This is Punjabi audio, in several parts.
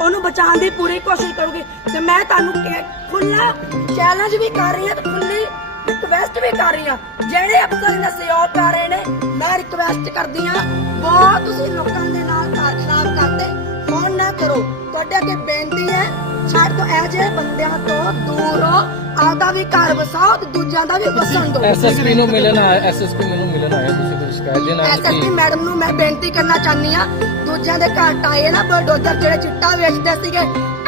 ਉਹਨੂੰ ਬਚਾਉਣ ਦੀ ਪੂਰੀ ਕੋਸ਼ਿਸ਼ ਕਰੂਗੀ। ਤੇ ਮੈਂ ਤੁਹਾਨੂੰ ਖੁੱਲਾ ਚੈਲੰਜ ਵੀ ਕਰ ਰਹੀ ਹਾਂ ਤੇ ਖੁੱਲੀ ਰਿਕਵੈਸਟ ਵੀ ਕਰ ਰਹੀ ਹਾਂ। ਜਿਹੜੇ ਅਫਸਰ ਨੇ ਸਹਿਯੋਗ ਕਰ ਰਹੇ ਨੇ, ਮੈਂ ਰਿਕਵੈਸਟ ਕਰਦੀ ਹਾਂ, ਬਹੁਤ ਤੁਸੀਂ ਲੋਕਾਂ ਦੇ ਨਾਲ ਘਰ ਕਰਦੇ, ਫੋਨ ਨਾ ਕਰੋ। ਤੁਹਾਡੇ ਅੱਗੇ ਬੇਨਤੀ ਹੈ ਛੱਡ ਤੋਂ ਇਹ ਜਿਹੇ ਬੰਦਿਆਂ ਤੋਂ ਦੂਰ ਆਪਦਾ ਵੀ ਘਰ ਵਸਾਓ ਤੇ ਦੂਜਿਆਂ ਦਾ ਵੀ ਵਸਣ ਦਿਓ। ਐਸਐਸਪੀ ਨੂੰ ਮਿਲਣ ਆਇਆ ਐਸਐਸਪੀ ਮੈਨੂੰ ਮਿਲਣ ਆਇਆ ਤੁਸੀਂ ਕੋਈ ਸ਼ਿਕਾਇਤ ਦੇਣਾ ਹੈ ਐਸਐਸਪੀ ਮੈਡਮ ਨੂੰ ਮੈਂ ਬੇਨਤੀ ਕਰਨਾ ਚਾਹੁੰਦੀ ਆ ਦੂਜਿਆਂ ਦੇ ਘਰ ਟਾਏ ਨਾ ਬਲਡੋਜ਼ਰ ਜਿਹੜੇ ਚਿੱਟਾ ਵੇਚਦੇ ਸੀਗੇ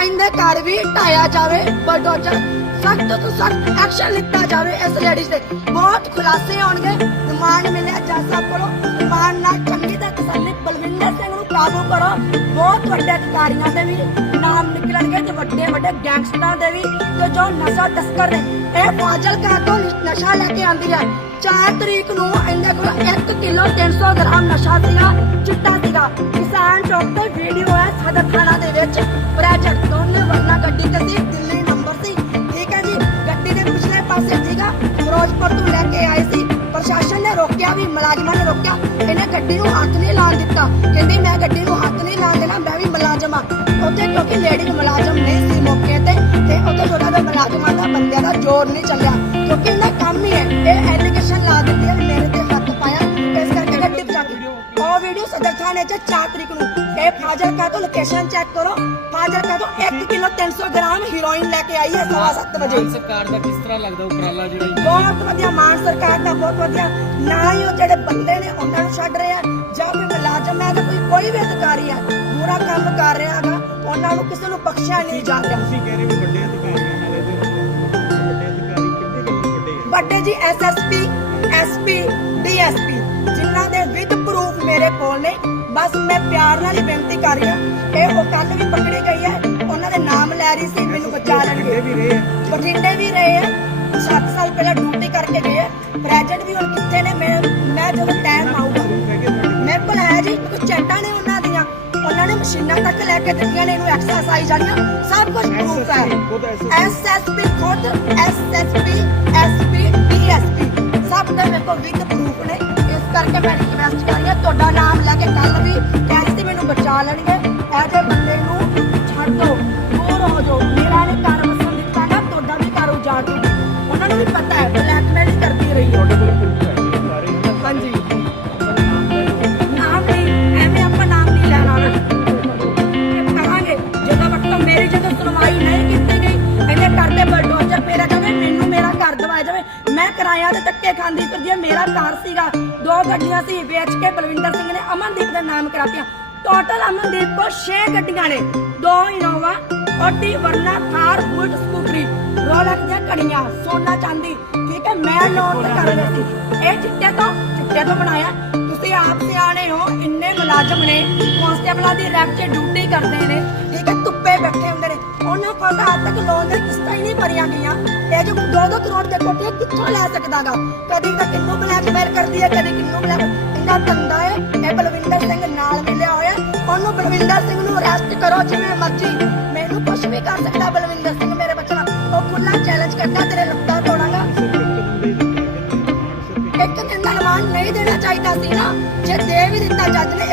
ਇਹਦੇ ਘਰ ਵੀ ਢਾਇਆ ਜਾਵੇ ਬਲਡੋਜ਼ਰ। ਸਖਤ ਤੋਂ ਸਖਤ ਐਕਸ਼ਨ ਲਿੱਤਾ ਜਾਵੇ ਇਸ ਲੇਡੀਜ਼ ਤੇ। ਬਹੁਤ ਖੁਲਾਸੇ ਹੋਣਗੇ। ਰਿਮਾਂਡ ਮਿਲਿਆ ਜੱਜ ਸਾਹਿਬ ਕੋਲੋਂ। ਰਿਮਾਂਡ ਨਾਲ ਚੰਗੀ ਦਾ ਤਸੱਲੀ ਬਲਵਿੰਦਰ ਸਿੰਘ ਨੂੰ ਕਾਬੂ ਕਰੋ। ਬਹੁਤ ਵੱਡੇ ਅਧਿਕਾਰੀਆਂ ਦੇ ਵੀ ਨਾਮ ਨਿਕਲਣਗੇ। ਤੇ ਵੱਡੇ ਗੈਂਗਸਟਰਾਂ ਦੇ ਵੀ ਤੇ ਜੋ ਨਸ਼ਾ ਤਸਕਰ ਨੇ, ਇਹ ਫਾਜ਼ਲ ਤੋਂ ਨਸ਼ਾ ਲੈ ਕੇ ਆਂਦੀ ਹੈ। 4 ਤਰੀਕ ਨੂੰ ਇਹਦੇ ਕੋਲ 1 ਕਿਲੋ 300 ਗ੍ਰਾਮ ਨਸ਼ਾ ਸੀਗਾ, ਚਿੱਟਾ ਸੀਗਾ। ਕਿਸਾਨ ਚੌਕ ਤੇ ਵੀਡੀਓ ਹੈ ਸਦਰ ਥਾਣਾ ਦੇ ਵਿੱਚ। ਪ੍ਰੋਜੈਕਟ ਦੋਨੇ ਵਰਨਾ ਗੱਡੀ ਤੇ ਸੀ, ਦਿੱਲੀ ਨੰਬਰ ਸੀ। ਠੀਕ ਹੈ ਜੀ, ਗੱਡੀ ਦੇ ਪਿਛਲੇ ਪਾਸੇ ਸੀਗਾ, ਫਿਰੋਜ਼ਪੁਰ ਤੋਂ ਲੈ ਕੇ ਆਏ ਸੀ। ਪ੍ਰਸ਼ਾਸਨ ਨੇ ਰੋਕਿਆ ਵੀ, ਮੁਲਾਜ਼ਮਾਂ ਨੇ ਰੋਕਿਆ। ਇਹਨੇ ਗੱਡੀ ਨੂੰ ਹੱਥ ਨਹੀਂ ਲਾਉਣ ਦਿੱਤਾ। ਕਹਿੰਦੀ, ਮੈਂ ਗੱਡੀ ਨੂੰ ਹੱਥ ਨਹੀਂ ਲਾਉਣ ਦੇਣਾ, ਮੈਂ ਵੀ ਮੁਲਾਜ਼ਮ ਆ ਉੱਥੇ ਕਿਉਂਕਿ ਲੇਡੀ ਮੁਲਾਜ਼ਮ ਨਹੀਂ ਸੀ ਮੌਕੇ ਤੇ ਤੇ ਉੱਥੇ ਥੋੜਾ ਜਿਹਾ ਮੁਲਾਜ਼ਮਾਂ ਦਾ ਬੰਦਿਆਂ ਦਾ ਜ਼ੋਰ ਨਹੀਂ ਚੱਲਿਆ। ਕਿਉਂਕਿ ਇਹਦਾ ਕੰਮ ਹੀ ਹੈ ਇਹ ਐਲੀਗੇਸ਼ਨ ਲਾ ਦਿੰਦੀ ਹੈ ਵੀ ਮੇਰੇ ਤੇ ਹੱਥ ਪਾਇਆ ਇਸ ਕਰਕੇ ਗੱਡੀ ਬਚਾ ਕੇ ਉਹ ਵੀਡੀਓ ਸਦਰ ਥਾਣੇ ਚ 4 ਤਰੀਕ ਨੂੰ। ਇਹ ਫਾਜ਼ਲ ਕਾ ਤੋਂ ਲੋਕੇਸ਼ਨ ਚੈੱਕ ਕਰੋ। ਫਾਜ਼ਲ ਕਾ ਤੋਂ 1 ਕਿਲੋ 300 ਗ੍ਰਾਮ ਹੀਰੋਇਨ ਲੈ ਕੇ ਆਈ ਹੈ 7:30 ਵਜੇ। ਸਰਕਾਰ ਦਾ ਕਿਸ ਤਰ੍ਹਾਂ ਲੱਗਦਾ ਉਪਰਾਲਾ ਜਿਹੜਾ ਬਹੁਤ ਵਧੀਆ ਮਾਨ ਸਰਕਾਰ ਦਾ ਬਹੁਤ ਵਧੀਆ। ਨਾ ਹੀ ਉਹ ਜਿਹੜੇ ਬੰਦੇ ਨੇ ਉਹਨਾਂ ਨੂੰ ਛੱਡ ਰਹੇ ਆ ਜਾਂ ਕੋਈ ਮੁਲਾਜ਼ਮ ਹੈ ਜਾਂ ਕੋਈ ਕੋਈ ਵੀ ਅਧਿਕਾਰੀ ਹੈ ਪੂਰਾ ਕੰਮ ਕਰ ਰਿਹਾ ਉਹਨਾਂ ਨੂੰ ਕਿਸੇ ਨੂੰ ਬਖਸ਼ਿਆ ਨਹੀਂ ਜਾ ਰਿਹਾ ਤੁਸੀਂ ਕਹਿ ਰਹੇ ਹੋ ਵੱਡੇ ਅਧਿਕਾਰੀਆਂ ਦੇ ਵੱਡੇ ਅਧਿਕਾਰੀ ਕਿੰਨੇ ਗੱਲ ਵੱਡੇ? ਆ ਵੱਡੇ ਜੀ ਐਸਐਸਪੀ ਐਸਪੀ ਡੀਐਸਪੀ ਜਿਨ੍ਹਾਂ ਦੇ ਵਿਦ ਪ੍ਰੂਫ ਮੇਰੇ ਕੋਲ ਨੇ। ਬਸ ਮੈਂ ਪਿਆਰ ਨਾਲ ਹੀ ਬੇਨਤੀ ਕਰ ਰਹੀ ਹਾਂ ਇਹ ਉਹ ਕੱਲ ਵੀ ਪਕੜੀ ਗਈ ਹੈ ਉਹਨਾਂ ਦੇ ਨਾਮ ਲੈ ਰਹੀ ਸੀ ਮੈਨੂੰ ਬਚਾ ਲੈਣਗੇ। ਵੀ ਰਹੇ ਆ। ਬਠਿੰਡੇ ਵੀ ਰਹੇ ਆ 7 ਸਾਲ ਪਹਿਲਾਂ ਡਿਊਟੀ ਕਰਕੇ ਗਏ ਆ। ਪ੍ਰੈਜ਼ੈਂਟ ਵੀ ਹੁਣ ਕਿੱਥੇ ਨੇ ਮੈਂ ਮੈਂ ਜਦੋਂ ਟਾਈਮ ਆਊਗਾ। ਮੇਰੇ ਕੋਲ ਹੈ ਜੀ ਕੁਝ ਚੈਟਾਂ ਨੇ ਉਹਨਾਂ ਨੇ ਮਸ਼ੀਨਾਂ ਤੱਕ ਲੈ ਕੇ ਦਿੱਤੀਆਂ ਨੇ ਇਹਨੂੰ ਐਕਸਰਸਾਈਜ਼ ਵਾਲੀਆਂ ਸਭ ਕੁਝ ਪ੍ਰੂਫ ਹੈ। ਐਸਐਸਪੀ ਖੁਦ ਐਸਐਸਪੀ ਐਸਪੀ ਡੀਐਸਪੀ ਸਭ ਦੇ ਮੇਰੇ ਕੋਲ ਵਿਦ ਪ੍ਰੂਫ ਨੇ। ਇਸ ਕਰਕੇ ਮੈਂ ਰਿਕਵੈਸਟ ਕਰ ਰਹੀ ਹਾਂ ਤੁਹਾਡਾ ਨਾਮ ਲੈ ਕੇ ਕੱਲ ਵੀ ਕਹਿੰਦੇ ਸੀ ਮੈਨੂੰ ਬਚਾ ਲੈਣਗੇ। ਧੱਕੇ ਖਾਂਦੀ ਫਿਰਦੀ ਹਾਂ ਮੇਰਾ ਘਰ ਸੀਗਾ। ਦੋ ਗੱਡੀਆਂ ਸੀ, ਵੇਚ ਕੇ ਬਲਵਿੰਦਰ ਸਿੰਘ ਨੇ ਅਮਨਦੀਪ ਦੇ ਨਾਮ ਕਰਾਤੀਆਂ। ਟੋਟਲ ਅਮਨਦੀਪ ਕੋਲ 6 ਗੱਡੀਆਂ ਨੇ। ਦੋ Innova Audi Verna, Thar, Bullet, ਸਕੂਟਰੀ। ਰੋਲੈਕਸ ਦੀਆਂ ਕੜੀਆਂ ਸੋਨਾ ਚਾਂਦੀ। ਠੀਕ ਹੈ, ਮੈਂ ਲੋਨ ਕਰ ਲਈ ਸੀ। ਇਹ ਚਿੱਟੇ ਤੋਂ ਚਿੱਟੇ ਤੋਂ ਬਣਾਇਆ। ਤੁਸੀਂ ਆਪ ਸਿਆਣੇ ਹੋ, ਇੰਨੇ ਮੁਲਾਜ਼ਮ ਨੇ। ਕਾਂਸਟੇਬਲਾਂ ਦੀ ਰੈਪ 'ਚ ਡਿਊਟੀ ਕਰਦੇ ਨੇ। ਠੀਕ ਹੈ, ਧੁੱਪੇ ਬੈਠੇ ਹੁੰਦੇ ਨੇ। ਉਹਨੂੰ ਪਤਾ ਅੱਜ ਤੱਕ ਲੋਨ ਦੇ ਕਿਸ਼ਤਾਂ ਹੀ ਨਹੀਂ ਭਰੀਆਂ ਗਈਆਂ। ਇਹ ਜੋ 2-2 ਕਰੋੜ ਦੇ ਕੋਟੇ ਕਿੱਥੋਂ ਲੈ ਸਕਦਾਗਾ? ਕਦੀ ਤਾਂ ਕਿੰਨੂੰ ਬਲੈਕਮੇਲ ਕਰਦੀ ਹੈ, ਕਦੀ ਕਿੰਨੂੰ ਬਲੈਕ ਇਹਦਾ ਧੰਦਾ ਹੈ। ਇਹ ਬਲਵਿੰਦਰ ਸਿੰਘ ਨਾਲ ਮਿਲਿਆ ਹੋਇਆ ਉਹਨੂੰ ਬਲਵਿੰਦਰ ਸਿੰਘ ਨੂੰ ਅਰੈਸਟ ਕਰੋ ਜਿਵੇਂ ਮਰਜ਼ੀ। ਮੈਨੂੰ ਕੁਝ ਵੀ ਕਰ ਸਕਦਾ ਬਲਵਿੰਦਰ ਸਿੰਘ, ਮੇਰੇ ਬੱਚਾ ਉਹ ਖੁੱਲਾ ਚੈਲੰਜ ਕਰਦਾ, ਤੇਰੇ ਲੱਤਾਂ ਤੋੜਾਂਗਾ। ਇੱਕ ਦਿਨ ਦਾ ਰਿਮਾਂਡ ਨਹੀਂ ਦੇਣਾ ਚਾਹੀਦਾ ਸੀ ਨਾ। ਜੇ ਦੇ ਵੀ ਦਿੱਤਾ ਜੱਜ ਨੇ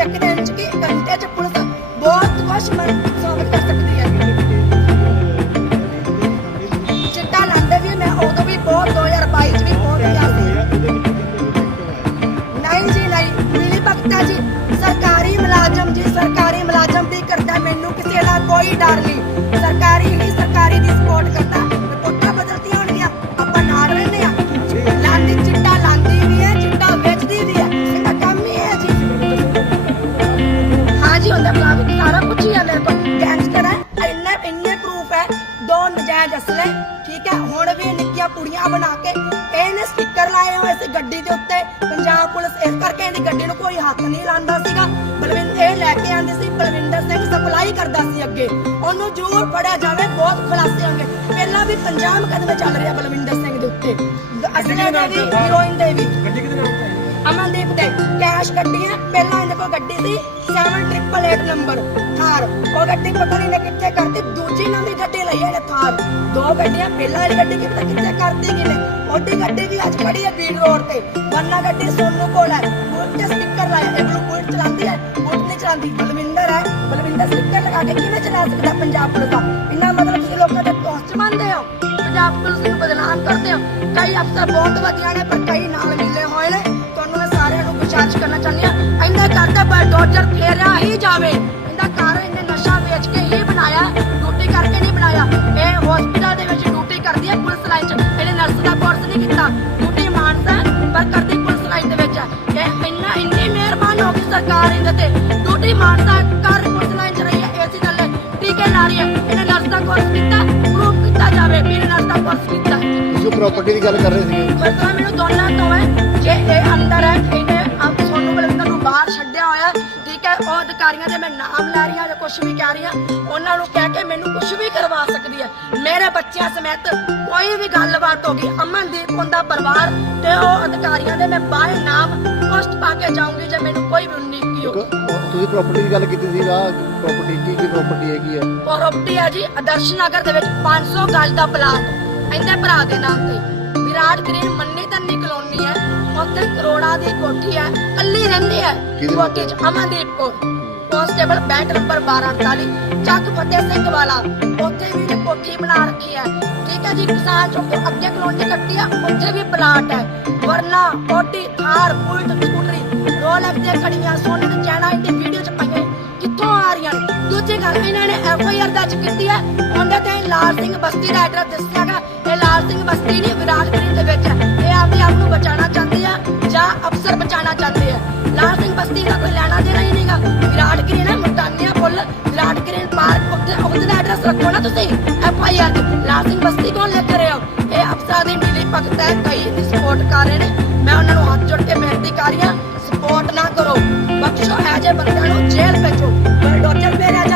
ਕੁੜੀਆਂ ਬਣਾ ਕੇ ਇਹਨੇ ਸਟicker ਲਾਏ ਹੋਏ ਸੀ ਗੱਡੀ ਦੇ ਉੱਤੇ। ਪੰਜਾਬ ਪੁਲਿਸ ਇਸ ਕਰਕੇ ਇਹਦੀ ਗੱਡੀ ਨੂੰ ਕੋਈ ਹੱਥ ਨਹੀਂ ਲਾਉਂਦਾ ਸੀਗਾ। ਬਲਵਿੰਦਰ ਇਹ ਲੈ ਕੇ ਆਂਦੇ ਸੀ ਬਲਵਿੰਦਰ ਸਿੰਘ ਸਪਲਾਈ ਕਰਦਾ ਸੀ ਅੱਗੇ। ਉਹਨੂੰ ਜ਼ਰੂਰ ਫੜਿਆ ਜਾਵੇ ਬਹੁਤ ਖੁਲਾਸੇ ਹੋਣਗੇ। ਪਹਿਲਾਂ ਵੀ 50 ਮੁਕੱਦਮੇ ਚੱਲ ਰਹੇ ਬਲਵਿੰਦਰ ਸਿੰਘ ਦੇ ਉੱਤੇ। ਅਸਲੇ ਦੇ ਵੀ ਹੀਰੋਇਨ ਦੇ ਵੀ। ਅਮਨਦੀਪ ਦੇ। ਕੈਸ਼ ਹੈ। ਪਹਿਲਾਂ ਇਹਦੇ ਕੋਲ ਗੱਡੀ ਸੀ। 7888 ਨੰਬਰ ਥਾਰ। ਉਹ ਗੱਡੀ ਪਤਾ ਨਹੀਂ ਨੇ ਕਿੱਥੇ ਕਰਤੀ ਦੂਜੀ ਨਵੀਂ ਗੱਡੀ ਲਈ ਇਹਨੇ ਥਾਰ। ਦੋ ਗੱਡੀਆਂ ਪਹਿਲਾਂ ਵਾਲੀ ਗੱਡੀ ਕਿੱਥੇ ਕਿੱਥੇ ਕਰਤੀ ਕਿਨੇ ਉਹਦੀ ਗੱਡੀ ਵੀ ਅੱਜ ਖੜੀ ਹੈ ਬੀੜ ਰੋਡ ਤੇ। ਵਰਨਾ ਗੱਡੀ ਸੋਨੂ ਕੋਲ ਹੈ। ਬੁਲਟ ਤੇ ਸਟicker ਲਾਇਆ ਇਹ ਬਲੂ ਬੁਲਟ ਚਲਾਉਂਦੀ ਹੈ। ਬੁਲਟ ਨਹੀਂ ਚਲਾਉਂਦੀ, ਬਲਵਿੰਦਰ ਹੈ। ਬਲਵਿੰਦਰ ਸਟicker ਲਗਾ ਕੇ ਕਿਵੇਂ ਚਲਾ ਸਕਦਾ ਪੰਜਾਬ ਪੁਲਿਸ ਦਾ? ਇੰਨਾ ਮਤਲਬ ਤੁਸੀਂ ਲੋਕਾਂ ਦੇ ਦੋਸਤ ਮੰਨਦੇ ਹੋ? ਪੰਜਾਬ ਪੁਲਿਸ ਨੂੰ ਬਦਨਾਮ ਕਰਦੇ ਹੋ? ਕਈ ਅਫਸਰ ਬਹੁਤ ਵਧੀਆ ਨੇ, ਪਰ ਕਈ ਨਾਲ ਮਿਲੇ ਹੋਏ ਨੇ। ਤੁਹਾਨੂੰ ਮੈਂ ਸਾਰਿਆਂ ਨੂੰ ਗੁਜ਼ਾਰਿਸ਼ ਕਰਨਾ ਚਾਹੁੰਦੀ ਹਾਂ। ਇੰਨੇ ਕਰਦੇ ਬਲਡੋਜ਼ਰ ਫੇਰਿਆ ਹੀ ਜਾਵੇ। ਇਹਦਾ ਘਰ ਇਹਨੇ ਨਸ਼ਾ ਵੇਚ ਕੇ ਹੀ ਬਣਾਇਆ ਡਿਊਟੀ ਕਰਕੇ ਨਹੀਂ ਬਣਾਇਆ। ਇਹ ਹਸਪੀਟਲ ਦੇ ਵਿੱਚ ਡਿਊਟੀ ਕਰਦੀ ਹੈ ਪੁਲਿਸ ਲਾਈਨ 'ਚ। ਇਹਨੇ ਨਰਸ ਦਾ ਕੋਰਸ ਨਹੀਂ ਕੀਤਾ। ਡਿਊਟੀ ਮਾਨਸਾ ਪਰ ਕਰਦੀ ਪੁਲਿਸ ਲਾਈਨ ਦੇ ਵਿੱਚ। ਹੈ ਇਹ ਇੰਨਾ ਇੰਨੀ ਮਿਹਰਬਾਨ ਹੋ ਗਈ ਸਰਕਾਰ ਇਹਦੇ ਤੇ। ਡਿਊਟੀ ਮਾਨਸਾ ਕਰ ਪੁਲਿਸ ਲਾਈਨ 'ਚ ਰਹੀ ਹੈ ਏਸੀ ਥੱਲੇ। ਟੀਕੇ ਲਾ ਰਹੀ ਹੈ ਇਹਨੇ ਨਰਸ ਦਾ ਕੋਰਸ ਕੀਤਾ ਪ੍ਰੂਫ ਕੀਤਾ ਜਾਵੇ ਵੀ ਇਹਨੇ ਨਰਸ ਦਾ ਕੋਰਸ ਕੀਤਾ। ਜੋ ਪ੍ਰਾਪਰਟੀ ਦੀ ਗੱਲ ਕਰ ਰਹੇ ਮਤਲਬ ਮੈਨੂੰ ਦੋਨਾਂ ਤੋਂ ਹੈ ਜੇ ਇਹ ਅੰਦਰ ਹੈ। ਨਾਮ ਲੈ ਰਹੀ ਹਾਂ ਜਾਂ ਕੁਝ ਵੀ ਕਹਿ ਰਹੀ ਹਾਂ ਉਹਨਾਂ ਨੂੰ ਕਹਿ ਕੇ ਮੈਨੂੰ ਕੁਝ ਵੀ ਕਰਵਾ ਸਕਦੀ ਹੈ। ਮੇਰੇ ਬੱਚਿਆਂ ਸਮੇਤ ਕੋਈ ਵੀ ਗੱਲਬਾਤ ਹੋ ਗਈ ਅਮਨਦੀਪ ਉਹਦਾ ਪਰਿਵਾਰ ਤੇ ਉਹ ਅਧਿਕਾਰੀਆਂ ਦੇ ਮੈਂ ਬਾਹਰ ਨਾਮ ਪੋਸਟ ਪਾ ਕੇ ਜਾਊਂਗੀ ਜੇ ਮੈਨੂੰ ਕੋਈ ਵੀ ਉਨੀਕੀ ਹੋ ਤੁਸੀਂ ਪ੍ਰਾਪਰਟੀ ਦੀ ਗੱਲ ਕੀਤੀ ਸੀਗਾ ਪ੍ਰਾਪਰਟੀ ਕੀ ਕੀ ਪ੍ਰਾਪਰਟੀ ਹੈਗੀ ਹੈ ਪ੍ਰਾਪਰਟੀ ਹੈ ਜੀ ਆਦਰਸ਼ ਨਗਰ ਦੇ ਵਿੱਚ 500 ਗਜ ਦਾ ਪਲਾਟ ਇਹਦੇ ਭਰਾ ਦੇ ਨਾਮ ਤੇ। ਵਿਰਾਟ ਗ੍ਰੀਨ ਮੰਨੀ ਧੰਨੀ ਕਲੋਨੀ ਹੈ ਉੱਥੇ ਕਰੋੜਾ ਦੀ ਕੋਠੀ ਹੈ ਕੱਲੀ ਰਹਿੰਦੀ ਹੈ ਕੋਠੀ ਚ ਅਮਨਦੀਪ ਕੋ ਕਾਂਸਟੇਬਲ ਬੈਂਕ ਨੰਬਰ 1248 ਚੱਕ ਫਤਿਹ ਸਿੰਘ ਵਾਲਾ। ਉੱਥੇ ਵੀ ਇਹਨੇ ਕੋਠੀ ਬਣਾ ਰੱਖੀ ਹੈ। ਠੀਕ ਹੈ ਜੀ, ਕਿਸਾਨ ਚੌਕ ਤੋਂ ਅੱਗੇ ਕਲੋਨੀ ਕੱਟੀ ਆ, ਉੱਥੇ ਵੀ ਪਲਾਟ ਹੈ। ਵਰਨਾ ਕੋਟੀ ਥਾਰ, ਬੁਲਟ, ਸਕੂਟਰੀ, ਰੋਲੈਕਸ ਦੀਆਂ ਖੜੀਆਂ, ਸੋਨੇ ਦੇ ਚੈਨਾ ਇਹਦੀ ਵੀਡੀਓ ਚ ਪਾਈਆਂ ਕਿੱਥੋਂ ਆ ਰਹੀਆਂ ਨੇ? ਦੂਜੀ ਗੱਲ, ਇਹਨਾਂ ਨੇ ਐਫ ਆਈ ਆਰ ਦਰਜ ਕੀਤੀ ਹੈ। ਉਹਦੇ ਤੇ ਲਾਲ ਸਿੰਘ ਬਸਤੀ ਦਾ ਐਡਰੈਸ ਦੱਸਿਆਗਾ ਇਹ ਲਾਲ ਸਿੰਘ ਬਸਤੀ ਨਹੀਂ, ਵਿਰਾਟ ਗ੍ਰੀਨ ਦੇ ਵਿੱਚ ਹੈ। ਇਹ ਆਪਣੇ ਹੈ ਕਈ ਦੀ ਸਪੋਰਟ ਕਰ ਰਹੇ ਨੇ। ਮੈਂ ਉਹਨਾਂ ਨੂੰ ਹੱਥ ਜੋੜ ਕੇ ਬੇਨਤੀ ਕਰ ਰਹੀ ਹਾਂ ਸਪੋਰਟ ਨਾ ਕਰੋ। ਬਖਸ਼ੋ ਹੈ ਜੇ ਬੰਦਿਆਂ ਨੂੰ ਜੇਲ੍ਹ ਭੇਜੋ। ਬਲਡੋਜ਼ਰ ਮੇਰੇ